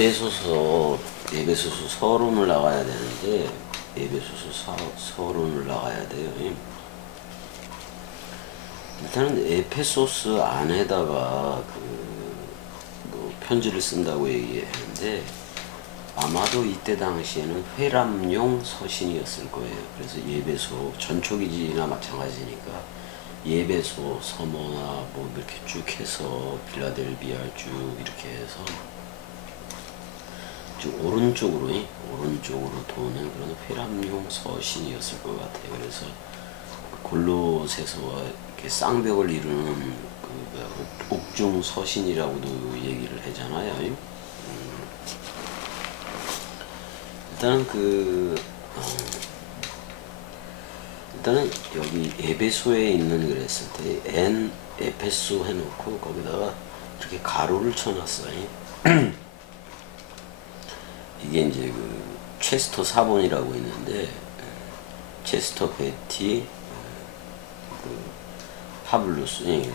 예배소서 서론을 나가야 되는데, 예배소서 서론을 나가야 돼요. 일단은 에페소스 안에다가 뭐 편지를 쓴다고 얘기했는데, 아마도 이때 당시에는 회람용 서신이었을 거예요. 그래서 예배소, 전초기지나 마찬가지니까 예배소, 서머나 뭐 이렇게 쭉 해서 빌라델비아 쭉 이렇게 해서 쭉 오른쪽으로 도는 그런 회람용 서신이었을 것 같아요. 그래서 골로새서와 이렇게 쌍벽을 이루는 옥중 서신이라고도 얘기를 하잖아요. 일단은 일단은 여기 에베소에 있는 그랬을 때 N 에페소 해놓고 거기다가 이렇게 가로를 쳐놨어요. 이게 이제 체스터 사본이라고 있는데, 체스터 베티 파블루스 이제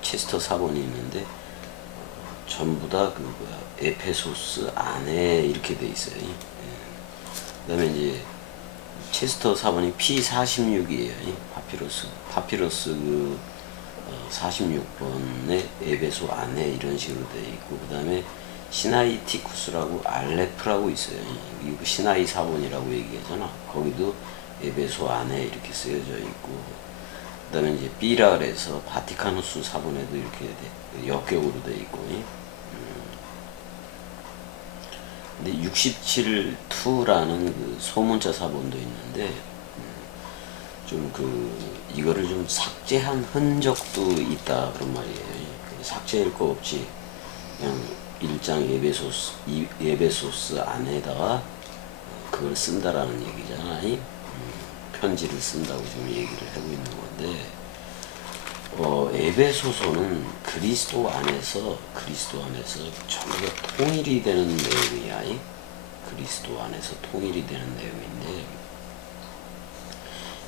체스터 사본이 있는데 전부 다 에페소스 안에 이렇게 돼 있어요. 그다음에 이제 체스터 사본이 P46이에요. 파피러스 46번의 에베소 안에 이런 식으로 돼 있고, 그다음에 시나이티쿠스라고 알레프라고 있어요. 이거 시나이 사본이라고 얘기하잖아. 거기도 에베소 안에 이렇게 쓰여져 있고, 그다음에 이제 B라 그래서 바티카누스 사본에도 이렇게 역격으로 돼 있고, 근데 67-2라는 소문자 사본도 있는데, 좀 이거를 좀 삭제한 흔적도 있다 그런 말이에요. 삭제할 거 없이 그냥 1장 예배소스 안에다가 그걸 쓴다라는 얘기잖아요. 편지를 쓴다고 지금 얘기를 하고 있는 건데, 에베소서는 그리스도 안에서 전부 다 통일이 되는 내용이야. 그리스도 안에서 통일이 되는 내용인데,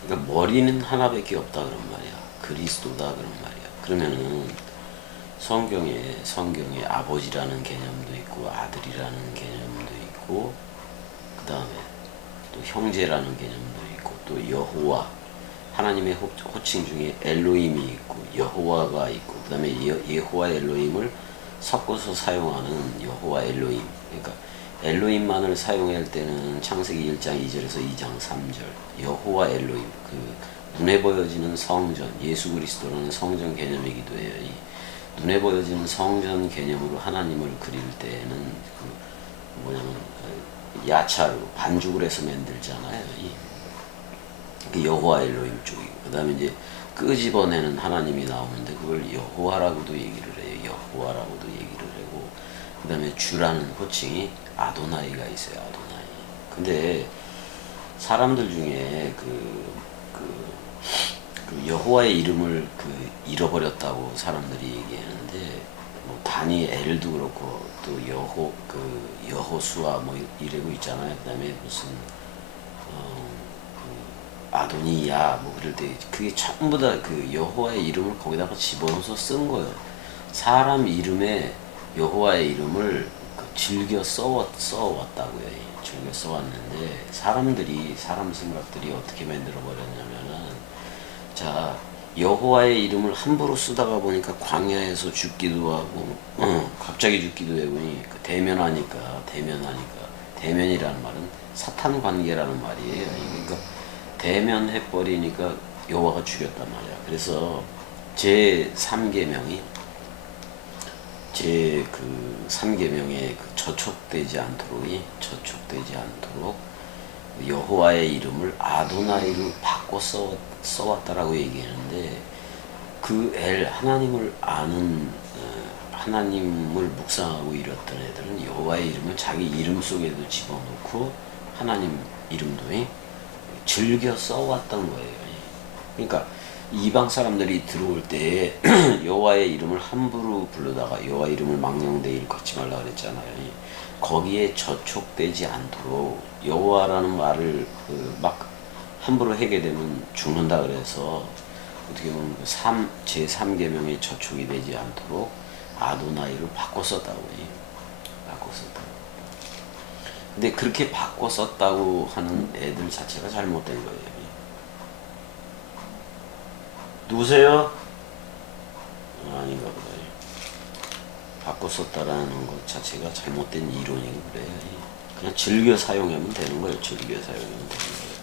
그러니까 머리는 하나밖에 없다 그런 말이야. 그리스도다 그런 말이야. 그러면은 성경에 아버지라는 개념도 있고 아들이라는 개념도 있고, 그 다음에 또 형제라는 개념도 있고, 또 여호와, 하나님의 호칭 중에 엘로힘이 있고 여호와가 있고, 그 다음에 여호와 엘로힘을 섞어서 사용하는 여호와 엘로힘. 그러니까 엘로힘만을 사용할 때는 창세기 1장 2절에서 2장 3절 여호와 엘로힘, 눈에 보여지는 성전, 예수 그리스도라는 성전 개념이기도 해요. 이 눈에 보여지는 성전 개념으로 하나님을 그릴 때는 야차로 반죽을 해서 만들잖아요. 여호와 엘로힘 쪽이고, 그 다음에 이제 끄집어내는 하나님이 나오는데 그걸 여호와라고도 얘기를 해요. 여호와라고도 얘기를 하고, 그 다음에 주라는 호칭이 아도나이가 있어요. 아도나이. 근데 사람들 중에 여호와의 이름을 잃어버렸다고 사람들이 얘기하는데, 뭐 다니엘도 그렇고 또 여호수아 뭐 이러고 있잖아요. 그다음에 무슨 아도니야 뭐 그럴 때 그게 전부 다 여호와의 이름을 거기다가 집어넣어서 쓴 거예요. 사람 이름에 여호와의 이름을 즐겨 써왔다고요. 즐겨 써왔는데 사람 생각들이 어떻게 만들어 버렸냐면은, 자, 여호와의 이름을 함부로 쓰다가 보니까 광야에서 죽기도 하고, 갑자기 죽기도 하고, 대면이라는 말은 사탄 관계라는 말이에요. 그러니까 대면해버리니까 여호와가 죽였단 말이야. 그래서 제 3계명이 저촉되지 않도록 여호와의 이름을 아도나이로 바꿔 써왔다라고 얘기하는데, 하나님을 아는, 하나님을 묵상하고 이랬던 애들은 여호와의 이름을 자기 이름 속에도 집어넣고 하나님 이름도 즐겨 써왔던 거예요. 그러니까 이방 사람들이 들어올 때 여호와의 이름을 함부로 부르다가 여호와 이름을 망령되이 일컫지 말라 그랬잖아요. 거기에 저촉되지 않도록 여호와라는 말을 막 함부로 하게 되면 죽는다 그래서, 어떻게 보면 제3계명에 저촉이 되지 않도록 아도나이를 바꿔 썼다고. 썼다. 근데 그렇게 바꿔 썼다고 하는 애들 자체가 잘못된 거예요. 누구세요? 아닌가 보다. 바꿔 썼다라는 것 자체가 잘못된 이론이고 그래요. 그냥 즐겨 사용하면 되는 거예요. 즐겨 사용하면 되는 거예요.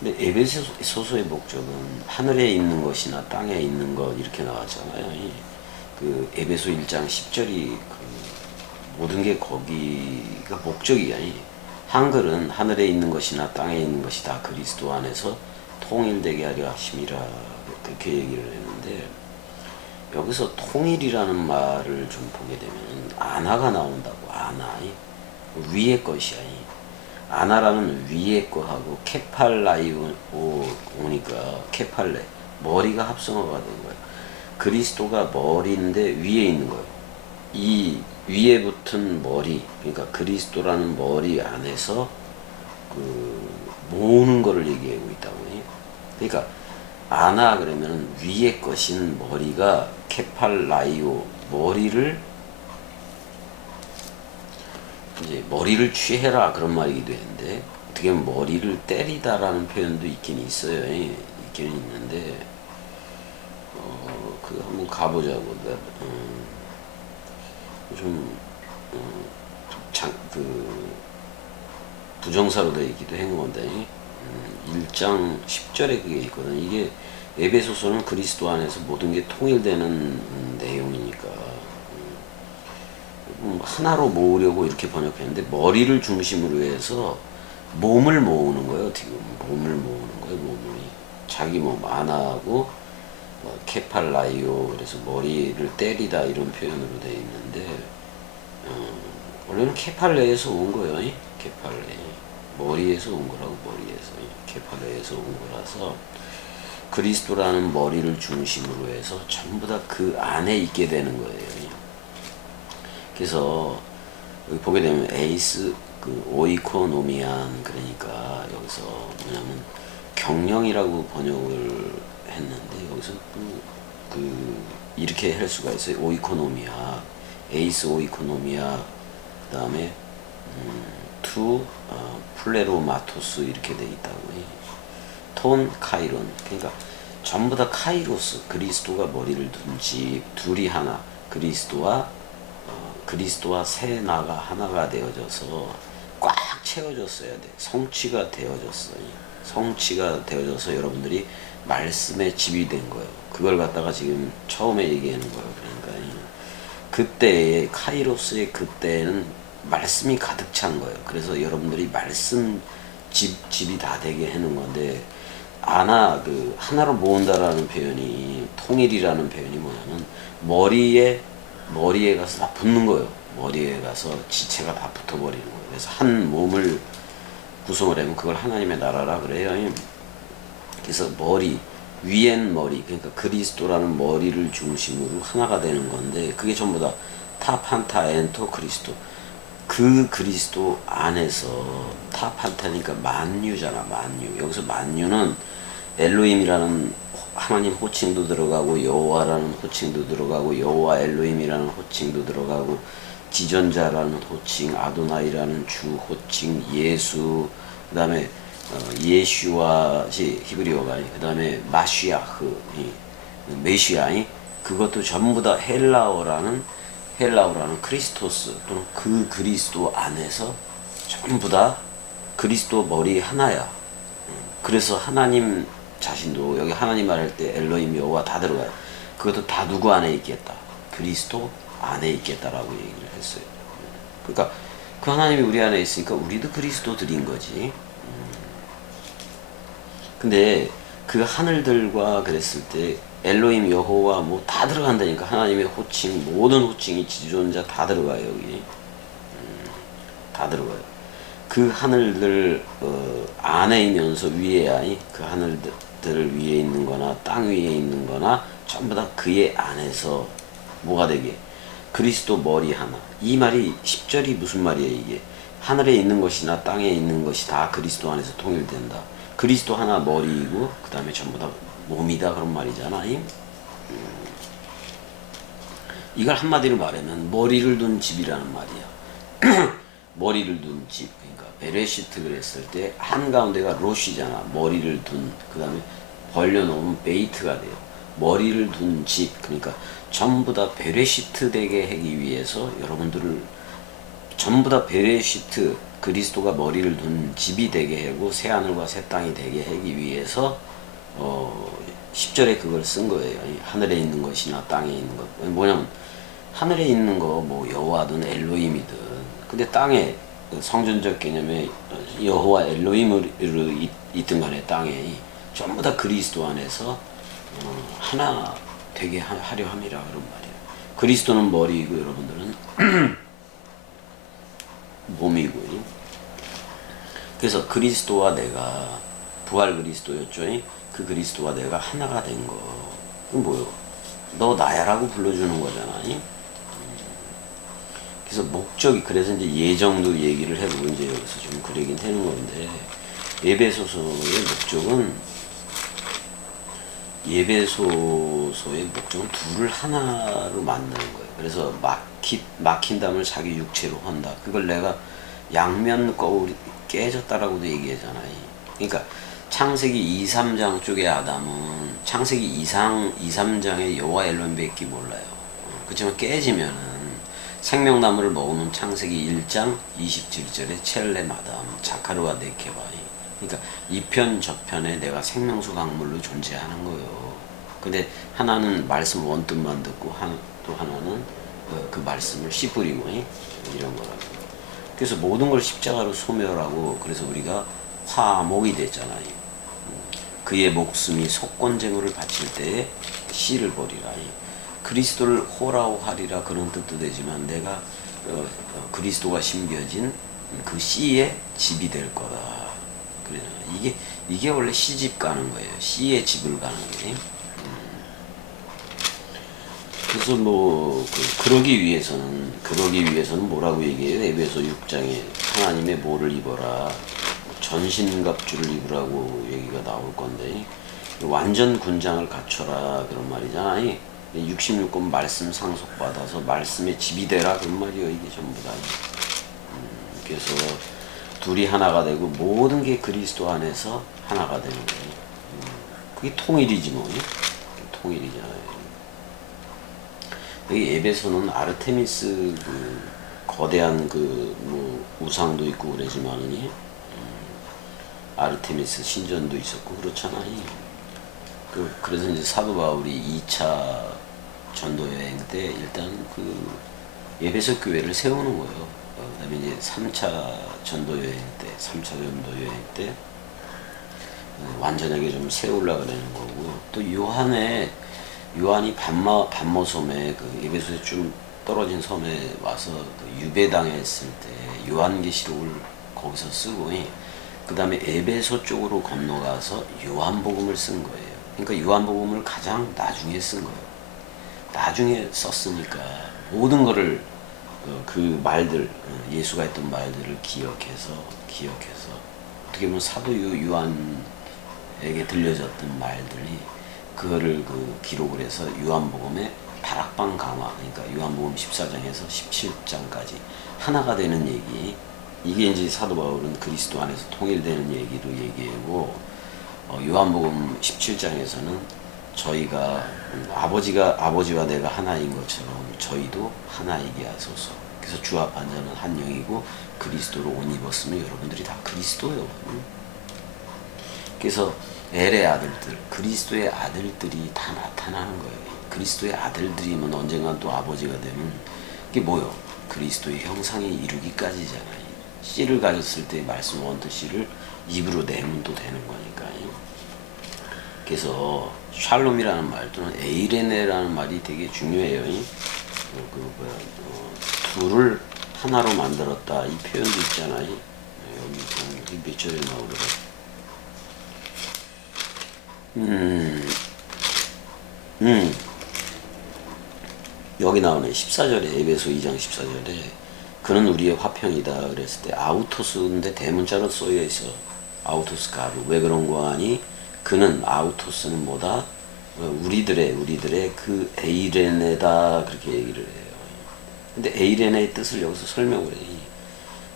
근데 에베소서의 목적은 하늘에 있는 것이나 땅에 있는 것 이렇게 나왔잖아요. 그 에베소 1장 10절이 그 모든 게 거기가 목적이야. 한글은 하늘에 있는 것이나 땅에 있는 것이 다 그리스도 안에서 통일되게 하려 하심이라 그렇게 얘기를 했는데, 여기서 통일이라는 말을 좀 보게 되면 아나가 나온다고. 아나, 위의 것이야. 아나라는 위의 거하고 케팔라이오 오니까 케팔레, 머리가 합성어가 된 거예요. 그리스도가 머리인데 위에 있는 거예요. 이 위에 붙은 머리, 그러니까 그리스도라는 머리 안에서 그 모으는 거를 얘기하고 있다고. 그러니까 아나 그러면 위의 것인 머리가 케팔라이오, 머리를 이제 머리를 취해라 그런 말이기도 했는데, 어떻게 보면 머리를 때리다라는 표현도 있긴 있어요. 있긴 있는데 그 한번 가보자고. 좀 그 부정사로 되어 있기도 한 건데 1장 10절에 그게 있거든. 이게 에베소서는 그리스도 안에서 모든 게 통일되는 내용이니까 하나로 모으려고 이렇게 번역했는데, 머리를 중심으로 해서 몸을 모으는 거예요. 어떻게 보면 몸을 모으는 거예요. 몸을 자기 몸 아나하고 케팔라이오, 그래서 머리를 때리다 이런 표현으로 되어 있는데 원래는 케팔레에서 온 거예요. 케팔레, 머리에서 온 거라고. 머리에서, 케팔레에서 온 거라서 그리스도라는 머리를 중심으로 해서 전부 다 그 안에 있게 되는 거예요. 그래서 여기 보게 되면 에이스 그 오이코노미안, 그러니까 여기서 뭐냐면 경영이라고 번역을 했는데, 여기서 이렇게 할 수가 있어요. 오이코노미아, 에이스 오이코노미아, 그 다음에 투 플레로마토스 이렇게 돼 있다고. 톤 카이론, 그러니까 전부 다 카이로스, 그리스도가 머리를 둔 집, 둘이 하나, 그리스도와 새 나가 하나가 되어져서 꽉 채워졌어야 돼. 성취가 되어졌어요. 성취가 되어져서 여러분들이 말씀의 집이 된 거예요. 그걸 갖다가 지금 처음에 얘기하는 거예요. 그러니까 그때의 카이로스의 그때는 말씀이 가득 찬 거예요. 그래서 여러분들이 말씀 집이 다 되게 해놓은 건데, 그 하나로 모은다라는 표현이, 통일이라는 표현이 뭐냐면 머리에 가서 다 붙는 거예요. 머리에 가서 지체가 다 붙어버리는 거예요. 그래서 한 몸을 구성을 하면 그걸 하나님의 나라라 그래요. 그래서 위엔 머리, 그러니까 그리스도라는 머리를 중심으로 하나가 되는 건데, 그게 전부 다 타판타 엔토 그리스도, 그 그리스도 안에서, 타판타니까 만유잖아. 만유. 여기서 만유는 엘로힘이라는 하나님 호칭도 들어가고, 여호와라는 호칭도 들어가고, 여호와 엘로힘이라는 호칭도 들어가고, 지존자라는 호칭, 아도나이라는 주 호칭, 예수, 그 다음에 예슈와시 히브리어가, 그 다음에 마시아흐, 메시아, 그것도 전부 다 헬라어라는 크리스토스 또는 그 그리스도 안에서 전부 다 그리스도 머리 하나야. 그래서 하나님 자신도, 여기 하나님 말할 때 엘로힘, 여호와 다 들어가요. 그것도 다 누구 안에 있겠다? 그리스도 안에 있겠다라고 얘기를 했어요. 그러니까 그 하나님이 우리 안에 있으니까 우리도 그리스도들인 거지. 근데 그 하늘들과 그랬을 때 엘로힘, 여호와 뭐 다 들어간다니까. 하나님의 호칭, 모든 호칭이 지존자 다 들어가요. 여기 다 들어가요. 그 하늘들 안에 있면서 위에야, 그 하늘들 위에 있는 거나 땅 위에 있는 거나 전부 다 그의 안에서 뭐가 되게? 그리스도 머리 하나. 이 말이 10절이 무슨 말이에요? 이게 하늘에 있는 것이나 땅에 있는 것이 다 그리스도 안에서 통일된다. 그리스도 하나 머리이고 그 다음에 전부 다 몸이다, 그런 말이잖아. 이걸 한마디로 말하면 머리를 둔 집이라는 말이야. 머리를 둔 집, 그러니까 베레시트 그랬을 때 한가운데가 로시잖아. 머리를 둔, 그 다음에 벌려놓으면 베이트가 돼요. 머리를 둔 집, 그러니까 전부 다 베레시트 되게 하기 위해서 여러분들을 전부 다 베레시트, 그리스도가 머리를 둔 집이 되게 하고 새 하늘과 새 땅이 되게 하기 위해서 10절에 그걸 쓴 거예요. 하늘에 있는 것이나 땅에 있는 것. 뭐냐면 하늘에 있는 거 뭐 여호와든 엘로힘이든, 근데 땅에 성전적 개념에 여호와 엘로힘으로 있든 간에 땅에 전부 다 그리스도 안에서 하나 되게 하려 함이라 그런 말이에요. 그리스도는 머리이고 여러분들은 몸이고요. 그래서 그리스도와 내가 부활 그리스도였죠. 그 그리스도와 내가 하나가 된 거. 그럼 뭐요? 너 나야라고 불러주는 거잖아. 그래서 목적이, 그래서 이제 예정도 얘기를 해보고 이제 여기서 좀 그러긴 하는 건데, 예배소서의 목적은 둘을 하나로 만드는 거예요. 그래서 막힌 담을 자기 육체로 한다. 그걸 내가 양면 거울이 깨졌다라고도 얘기하잖아요. 그러니까 창세기 2, 3장 쪽의 아담은 창세기 2, 3장의 여호와 엘로힘밖에 몰라요. 그렇지만 깨지면은 생명나무를 먹으면 창세기 1장 27절에 첼렘 아담, 자카르와 네케바. 그러니까 이편 저편에 내가 생명수 강물로 존재하는 거예요. 근데 하나는 말씀 원뜻만 듣고 또 하나는 그 말씀을 씨 뿌리고 이런 거라고. 그래서 모든 걸 십자가로 소멸하고, 그래서 우리가 화목이 됐잖아요. 그의 목숨이 속건제물을 바칠 때에 씨를 버리라. 그리스도를 호라고 하리라, 그런 뜻도 되지만 내가 그리스도가 심겨진 그 씨의 집이 될 거다. 이게 원래 시집 가는 거예요. 씨의 집을 가는 거예요. 그래서 뭐 그러기 위해서는 뭐라고 얘기해요? 에베소 6장에 하나님의 뭐를 입어라, 전신갑주를 입으라고 얘기가 나올 건데, 완전 군장을 갖춰라 그런 말이잖아. 66권 말씀 상속받아서 말씀의 집이 되라 그런 말이에요. 이게 전부 다. 그래서 둘이 하나가 되고 모든 게 그리스도 안에서 하나가 되는 거예요. 그게 통일이지 뭐. 통일이잖아요. 여기 에베소는 아르테미스 거대한 뭐 우상도 있고 그러지만은 아르테미스 신전도 있었고 그렇잖아요. 그래서 이제 사도 바울이 2차 전도 여행 때 일단 에베소 교회를 세우는 거예요. 그다음에 이제 3차 전도 여행 때 완전하게 좀 세우려고 하는 거고, 또 요한이 반모 섬에 에베소에 좀 떨어진 섬에 와서 유배당했을 때 요한계시록을 거기서 쓰고, 그 다음에 에베소 쪽으로 건너가서 요한복음을 쓴 거예요. 그러니까 요한복음을 가장 나중에 쓴 거예요. 나중에 썼으니까 모든 거를 그 말들, 예수가 했던 말들을 기억해서 어떻게 보면 사도 요한에게 들려졌던 말들이 그거를 기록을 해서 요한복음의 다락방 강화, 그러니까 요한복음 14장에서 17장까지 하나가 되는 얘기. 이게 이제 사도 바울은 그리스도 안에서 통일되는 얘기로 얘기하고, 요한복음 17장에서는 저희가 아버지와 내가 하나인 것처럼 저희도 하나이게 하소서. 그래서 주 앞한 자는 한 영이고 그리스도로 옷 입었으면 여러분들이 다 그리스도요. 그래서 엘의 아들들, 그리스도의 아들들이 다 나타나는 거예요. 그리스도의 아들들이면 언젠간 또 아버지가 되면 이게 뭐요? 그리스도의 형상에 이루기까지잖아요. 씨를 가졌을 때 말씀 원뜻 씨를 입으로 내면 또 되는 거니까요. 그래서 샬롬이라는 말 또는 에이레네라는 말이 되게 중요해요. 둘을 하나로 만들었다, 이 표현도 있잖아요. 여기 몇 절에 나오더라. 여기 나오네. 14절에, 에베소 2장 14절에 그는 우리의 화평이다 그랬을 때 아우토스인데 대문자로 써여 있어. 아우토스 가루. 왜 그런 거 하니? 그는, 아우토스는 뭐다? 우리들의 그 에이레네다, 그렇게 얘기를 해요. 근데 에이레네의 뜻을 여기서 설명을 해.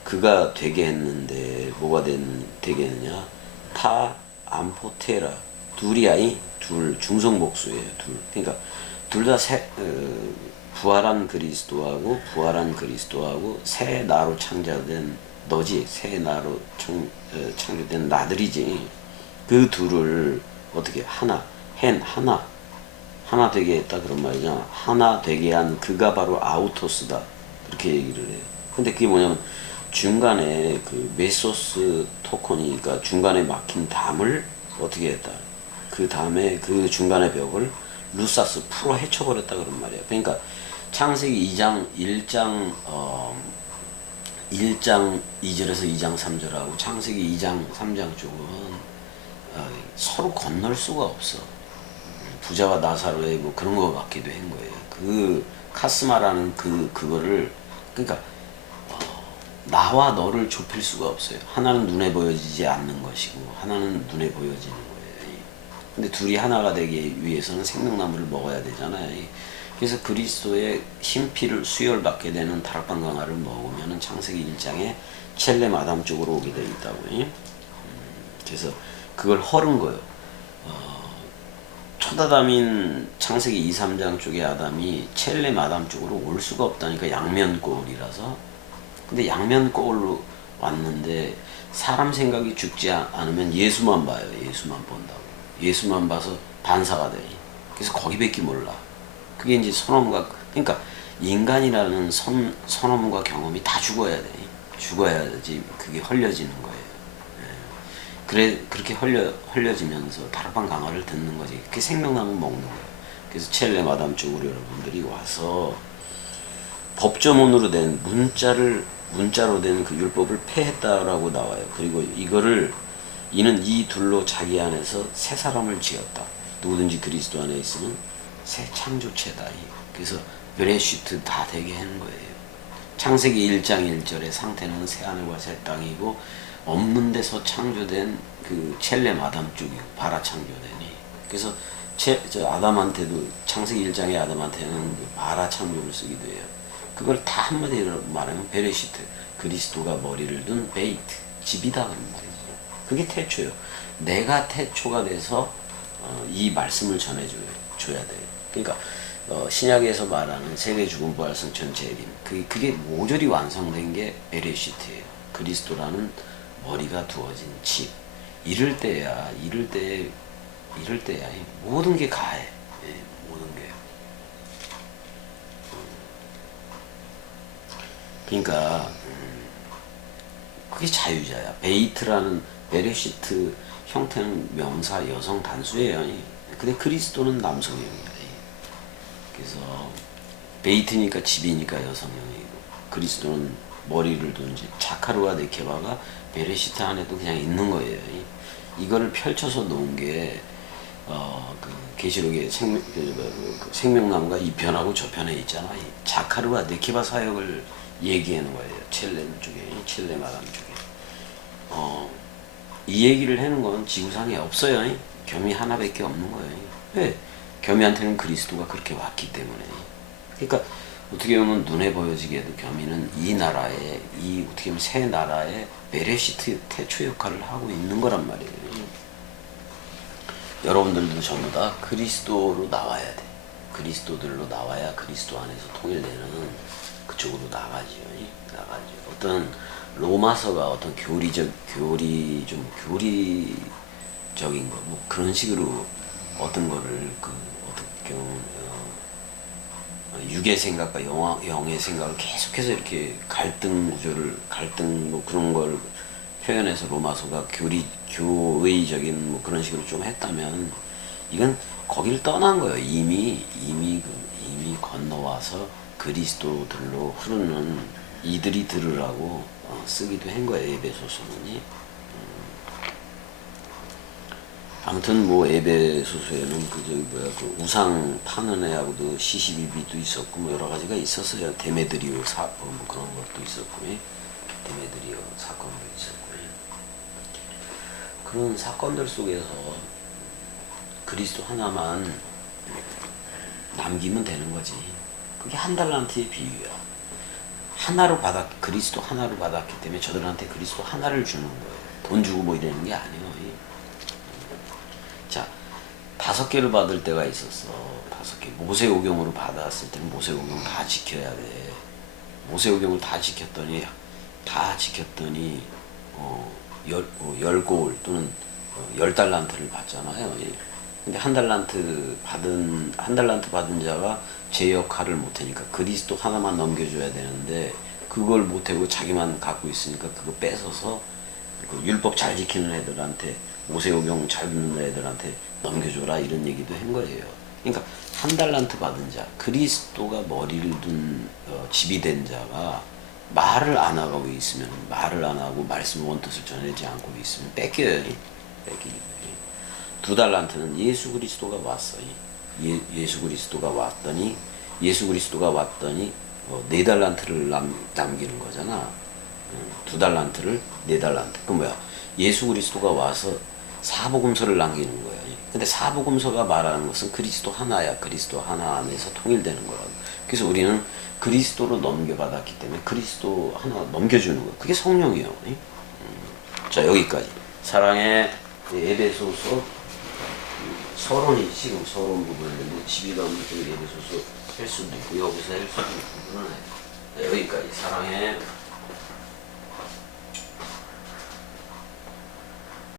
그가 되게 했는데 뭐가 되게 했느냐? 타 암포테라 둘이야. 둘 중성복수예요. 둘. 그러니까 둘 다 부활한 그리스도하고 새 나로 창조된 너지. 새 나로 창조된 나들이지. 그 둘을 어떻게 하나 되게 했다 그런 말이잖아. 하나 되게 한 그가 바로 아우토스다 그렇게 얘기를 해요. 근데 그게 뭐냐면 중간에 그 메소스 토코니까 중간에 막힌 담을 어떻게 했다. 그 다음에 그 중간의 벽을 루사스 풀어 헤쳐버렸다 그런 말이야. 그러니까 창세기 1장 2절에서 2장 3절하고 창세기 2장 3장 쪽은 서로 건널 수가 없어. 부자와 나사로의 뭐 그런 거 같기도 한 거예요. 그 카스마라는 그거를 그러니까 나와 너를 좁힐 수가 없어요. 하나는 눈에 보여지지 않는 것이고 하나는 눈에 보여지는 거예요. 근데 둘이 하나가 되기 위해서는 생명나무를 먹어야 되잖아요. 그래서 그리스도의 흰피를 수혈받게 되는 다락방 강화를 먹으면 창세기 1장에 첼렘 아담 쪽으로 오게 되어 있다고요. 그래서 그걸 헐은 거예요. 초다담인 창세기 2, 3장 쪽의 아담이 첼렘 아담 쪽으로 올 수가 없다니까 양면골이라서. 근데 양면골로 왔는데 사람 생각이 죽지 않으면 예수만 봐요. 예수만 본다고. 예수만 봐서 반사가 돼. 그래서 거기밖에 몰라. 그게 이제 선험과 그러니까 인간이라는 선험과 경험이 다 죽어야 돼. 죽어야지 그게 헐려지는 거예요. 그래 그렇게 헐려지면서 다락방 강화를 듣는 거지. 그게 생명나무 먹는 거예요. 그래서 첼레 마담 쪽으로 여러분들이 와서 법조문으로 된 문자로 된 그 율법을 폐했다라고 나와요. 그리고 이는 이 둘로 자기 안에서 새 사람을 지었다. 누구든지 그리스도 안에 있으면 새 창조체다. 그래서 베레시트 다 되게 하는 거예요. 창세기 1장 1절의 상태는 새 하늘과 새 땅이고 없는 데서 창조된 그 첼렘 아담 쪽이고 바라 창조되니. 그래서 아담한테도 창세기 1장의 아담한테는 그 바라 창조를 쓰기도 해요. 그걸 다 한마디로 말하면 베레시트, 그리스도가 머리를 둔 베이트, 집이다 그런 말이죠. 그게 태초예요. 내가 태초가 돼서 이 말씀을 전해줘야 돼요. 그러니까 신약에서 말하는 세계 죽음 부활 승천 재림 그게 모조리 완성된 게 베레시트예요. 그리스도라는 머리가 두어진 집. 이럴 때야 모든 게 가해. 모든 게. 그러니까 그게 자유자야. 베이트라는 베레시트 형태는 명사 여성 단수예요. 근데 그리스도는 남성형이야. 그래서 베이트니까 집이니까 여성형이고 그리스도는 머리를 둔 집. 자카르와 네케바가 베레시트 안에도 그냥 있는 거예요. 이거를 펼쳐서 놓은 게 그 계시록의 생명나무가 이 편하고 저 편에 있잖아. 자카르와 네케바 사역을 얘기하는 거예요. 첼렘 쪽에, 첼렘 아담 쪽에. 이 얘기를 하는 건 지구상에 없어요. 겸이 하나밖에 없는 거예요. 왜? 겸이한테는 그리스도가 그렇게 왔기 때문에. 그러니까 어떻게 보면 눈에 보여지게도 겸이는 이 나라의 어떻게 보면 새 나라의 베레시트 태초 역할을 하고 있는 거란 말이에요. 여러분들도 전부 다 그리스도로 나와야 돼. 그리스도들로 나와야 그리스도 안에서 통일되는 그쪽으로 나가죠. 어떤 로마서가 어떤 교리적인 거, 뭐 그런 식으로 어떤 거를 어떻게 보면 육의 생각과 영의 생각을 계속해서 이렇게 갈등 뭐 그런 걸 표현해서 로마서가 교의적인 뭐 그런 식으로 좀 했다면 이건 거기를 떠난 거예요. 이미 건너와서 그리스도들로 흐르는 이들이 들으라고 쓰기도 한 거예요. 에베소서는. 아무튼 뭐 에베소서에는 그 우상 파는 애하고도 시시비비도 있었고 뭐 여러 가지가 있었어요. 데메드리오 사건 뭐 그런 것도 있었고, 데메드리오 사건도 있었고. 그런 사건들 속에서 그리스도 하나만 남기면 되는 거지. 그게 한 달란트의 비유야. 그리스도 하나로 받았기 때문에 저들한테 그리스도 하나를 주는 거예요. 돈 주고 뭐 이러는 게 아니에요. 자, 5개를 받을 때가 있었어. 5개. 모세오경으로 받았을 때는 모세오경 다 지켜야 돼. 모세오경을 다 지켰더니 10고울 또는 10달란트를 받잖아요. 근데 한 달란트 받은 자가 제 역할을 못하니까 그리스도 하나만 넘겨줘야 되는데 그걸 못하고 자기만 갖고 있으니까 그거 뺏어서 그 율법 잘 지키는 애들한테 모세오경 잘 듣는 애들한테 넘겨줘라 이런 얘기도 한 거예요. 그러니까 한 달란트 받은 자, 그리스도가 머리를 둔 집이 된 자가 말을 안 하고 있으면, 말을 안 하고 말씀 원뜻을 전하지 않고 있으면 뺏겨요. 뺏기는 거예요. 2달란트는 예수 그리스도가 왔어요. 예수 그리스도가 왔더니 4달란트를 남기는 거잖아. 2달란트를 4달란트. 그 뭐야? 예수 그리스도가 와서 사복음서를 남기는 거야. 근데 사복음서가 말하는 것은 그리스도 하나야. 그리스도 하나 안에서 통일되는 거라고. 그래서 우리는 그리스도로 넘겨받았기 때문에 그리스도 하나 넘겨주는 거. 그게 성령이에요. 자, 여기까지. 사랑의 에베소서 서론이 지금 서론 부분인데 집이가 무슨 에베소서 할 수도 있고 여기서 할 수도 있고 그러네. 여기까지. 사랑의